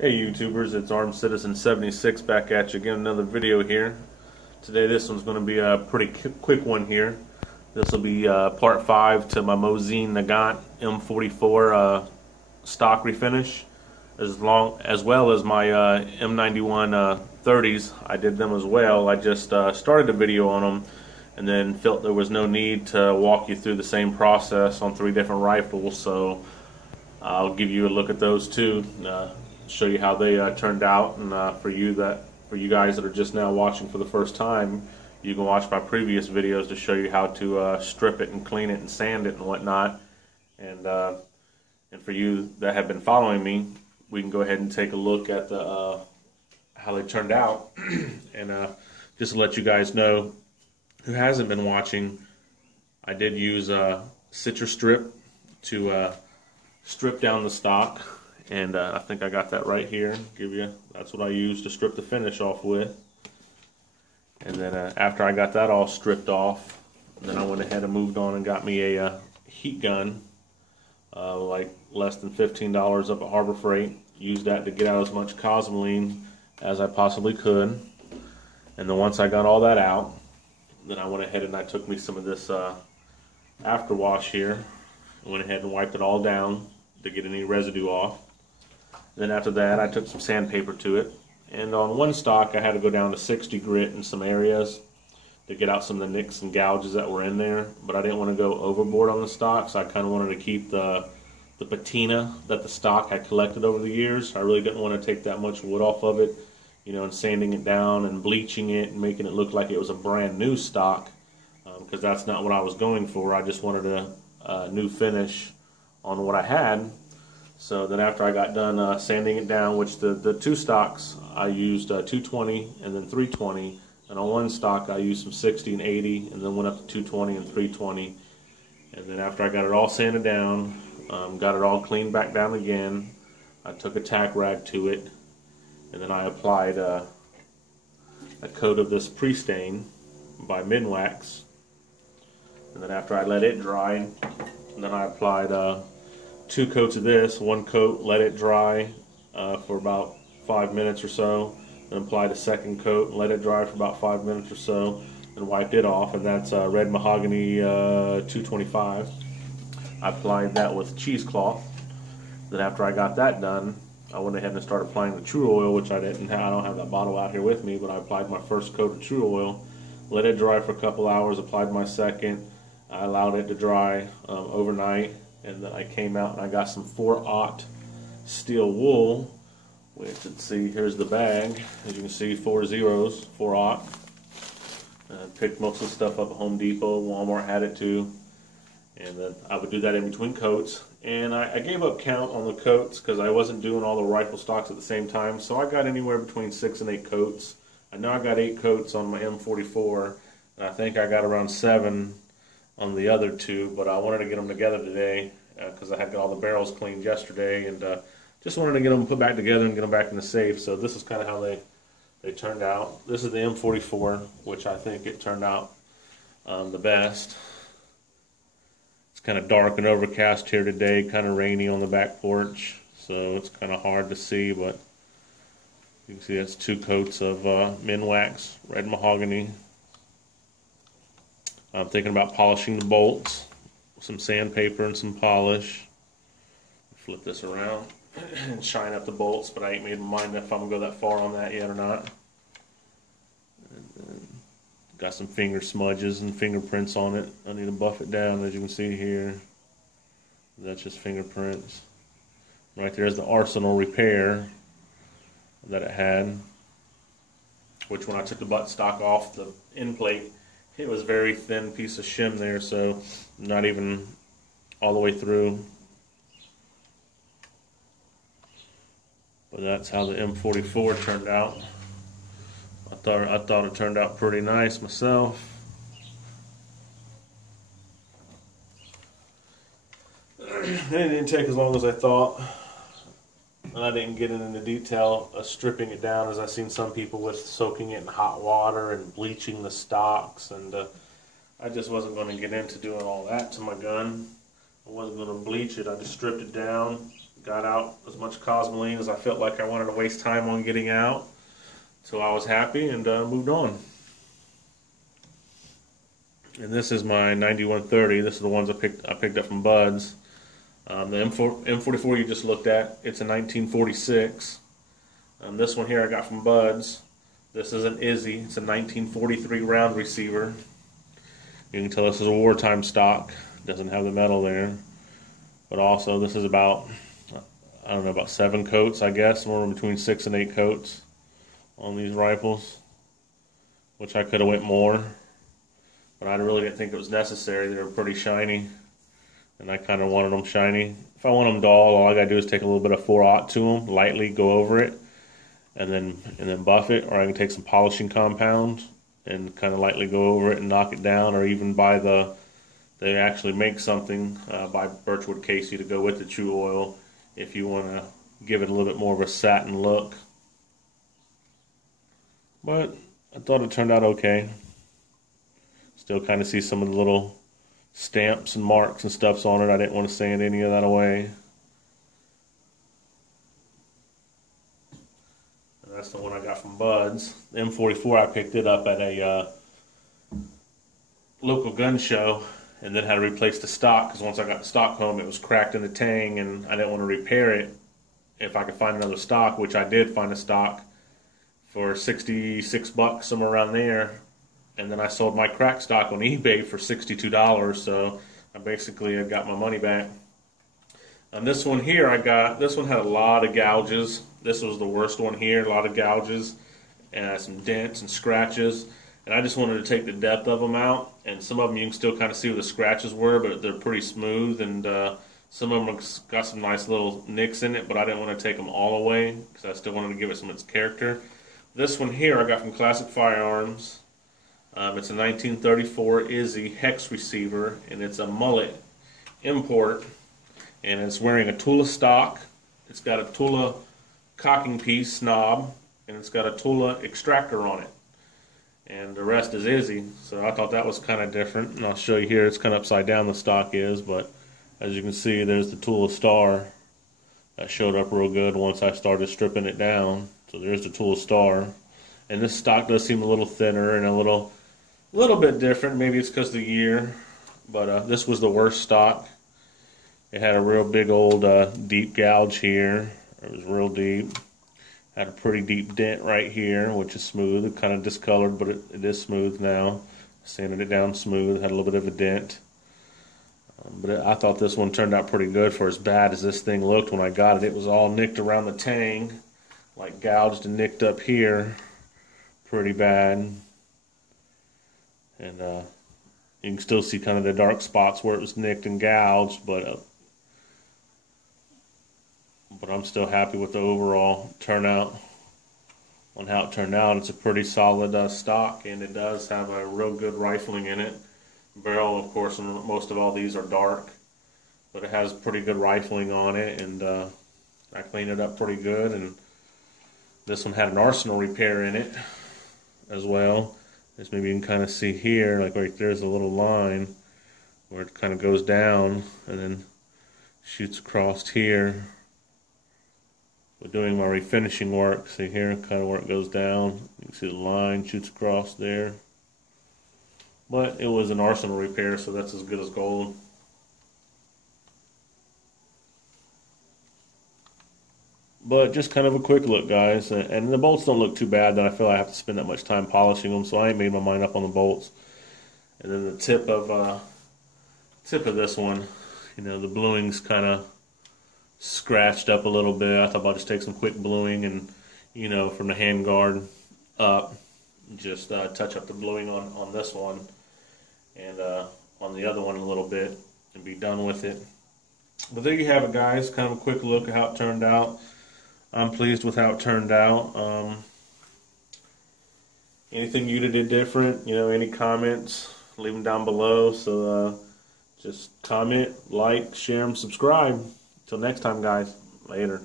Hey YouTubers, it's Armed Citizen 76 back at you again, another video here. Today this one's going to be a pretty quick one here. This will be part 5 to my Mosin Nagant M44 stock refinish, as well as my M91 30s. I did them as well. I just started a video on them and then felt there was no need to walk you through the same process on 3 different rifles, so I'll give you a look at those too. Show you how they turned out, and for you guys that are just now watching for the first time, you can watch my previous videos to show you how to strip it and clean it and sand it and whatnot. And for you that have been following me, we can go ahead and take a look at the how they turned out. And just to let you guys know, who hasn't been watching, I did use citrus strip to strip down the stock. And I think I got that right here. That's what I used to strip the finish off with. And then after I got that all stripped off, then I went ahead and moved on and got me a heat gun, like less than $15 up at Harbor Freight. Used that to get out as much cosmoline as I possibly could. And then once I got all that out, then I went ahead and I took me some of this after wash here. I went ahead and wiped it all down to get any residue off. Then after that, I took some sandpaper to it, and on one stock I had to go down to 60 grit in some areas to get out some of the nicks and gouges that were in there, but I didn't want to go overboard on the stock, so I kind of wanted to keep the patina that the stock had collected over the years. I really didn't want to take that much wood off of it, you know, and sanding it down and bleaching it and making it look like it was a brand new stock, because that's not what I was going for. I just wanted a new finish on what I had. So then after I got done sanding it down, which the 2 stocks I used 220 and then 320, and on one stock I used some 60 and 80 and then went up to 220 and 320. And then after I got it all sanded down, got it all cleaned back down again, I took a tack rag to it, and then I applied a coat of this pre-stain by Minwax. And then after I let it dry, and then I applied 2 coats of this. 1 coat, let it dry for about 5 minutes or so, then applied a 2nd coat and let it dry for about 5 minutes or so, and wiped it off. And that's red mahogany 225. I applied that with cheesecloth. Then after I got that done, I went ahead and started applying the True Oil, which I don't have that bottle out here with me, but I applied my first coat of True Oil, let it dry for a couple hours, applied my second. I allowed it to dry overnight. And then I came out and I got some 4/0 steel wool, which, let's see, here's the bag. As you can see, 4 zeros, 4/0. Picked most of the stuff up at Home Depot. Walmart had it too. And then I would do that in between coats. And I gave up count on the coats because I wasn't doing all the rifle stocks at the same time. So I got anywhere between 6 and 8 coats. I know I got 8 coats on my M44, and I think I got around 7 on the other 2, but I wanted to get them together today because I had got all the barrels cleaned yesterday, and just wanted to get them put back together and get them back in the safe. So this is kind of how they turned out. This is the M44, which I think it turned out the best. It's kind of dark and overcast here today, kind of rainy on the back porch, so it's kind of hard to see, but you can see that's 2 coats of Minwax red mahogany. I'm thinking about polishing the bolts, some sandpaper and some polish. Flip this around and shine up the bolts, but I ain't made my mind if I'm going to go that far on that yet or not. And then got some finger smudges and fingerprints on it. I need to buff it down, as you can see here. That's just fingerprints. Right there's the Arsenal repair that it had, which when I took the butt stock off the end plate, it was a very thin piece of shim there, so not even all the way through. But that's how the M44 turned out. I thought it turned out pretty nice myself. It didn't take as long as I thought. And I didn't get into detail of stripping it down, as I've seen some people with soaking it in hot water and bleaching the stocks, and I just wasn't going to get into doing all that to my gun. I wasn't going to bleach it. I just stripped it down, Got out as much cosmoline as I felt like I wanted to waste time on getting out. So I was happy and moved on. And this is my 9130. This is the ones I picked up from Bud's. The M44 you just looked at, it's a 1946. This one here I got from Bud's. This is an Izzy. It's a 1943 round receiver. You can tell this is a wartime stock. Doesn't have the metal there. But also this is about, I don't know, about 7 coats, I guess. Somewhere between 6 and 8 coats on these rifles, which I could have went more. But I really didn't think it was necessary. They were pretty shiny, and I kind of wanted them shiny. If I want them dull, all I gotta do is take a little bit of 4-aught to them, lightly go over it, and then buff it. Or I can take some polishing compound and kind of lightly go over it and knock it down. Or even buy they actually make something by Birchwood Casey to go with the True Oil if you want to give it a little bit more of a satin look. But I thought it turned out okay. Still kind of see some of the little stamps and marks and stuffs on it. I didn't want to sand any of that away. And that's the one I got from Bud's. The M44, I picked it up at a local gun show and then had to replace the stock because once I got the stock home, it was cracked in the tang and I didn't want to repair it if I could find another stock, which I did find a stock for $66, somewhere around there. And then I sold my crack stock on eBay for $62, so I basically got my money back. And this one here this one had a lot of gouges. This was the worst one here, a lot of gouges and some dents and scratches. And I just wanted to take the depth of them out. And some of them you can still kind of see where the scratches were, but they're pretty smooth. And some of them got some nice little nicks in it, but I didn't want to take them all away because I still wanted to give it some of its character. This one here I got from Classic Firearms. It's a 1934 Izzy hex receiver, and it's a mullet import, and it's wearing a Tula stock. It's got a Tula cocking piece knob, and it's got a Tula extractor on it, and the rest is Izzy. So I thought that was kind of different, and I'll show you here. It's kind of upside down, the stock is, but as you can see, there's the Tula star that showed up real good once I started stripping it down. So there's the Tula star, and this stock does seem a little thinner and a little bit different. Maybe it's because of the year, but this was the worst stock. It had a real big old deep gouge here. It was real deep. Had a pretty deep dent right here, which is smooth. It kind of discolored, but it is smooth now. Sanded it down smooth. Had a little bit of a dent. But I thought this one turned out pretty good for as bad as this thing looked when I got it. It was all nicked around the tang, like gouged and nicked up here. Pretty bad. And you can still see kind of the dark spots where it was nicked and gouged, but I'm still happy with the overall turnout on how it turned out. It's a pretty solid stock, and it does have a real good rifling in it. Barrel, of course, and most of all these are dark, but it has pretty good rifling on it, and I cleaned it up pretty good. And this one had an arsenal repair in it as well. As maybe you can kind of see here, like right there's a little line where it kind of goes down and then shoots across here. But doing my refinishing work, see here kind of where it goes down. You can see the line shoots across there. But it was an arsenal repair, so that's as good as gold. But just kind of a quick look, guys. And the bolts don't look too bad that I feel I have to spend that much time polishing them, so I ain't made my mind up on the bolts. And then the tip of this one, you know, the bluing's kind of scratched up a little bit. I thought I'll just take some quick bluing and, you know, from the handguard up, just touch up the bluing on this one and on the other one a little bit and be done with it. But there you have it, guys. Kind of a quick look at how it turned out. I'm pleased with how it turned out. Anything you did different, you know, any comments, leave them down below. So just comment, like, share, and subscribe. Until next time, guys. Later.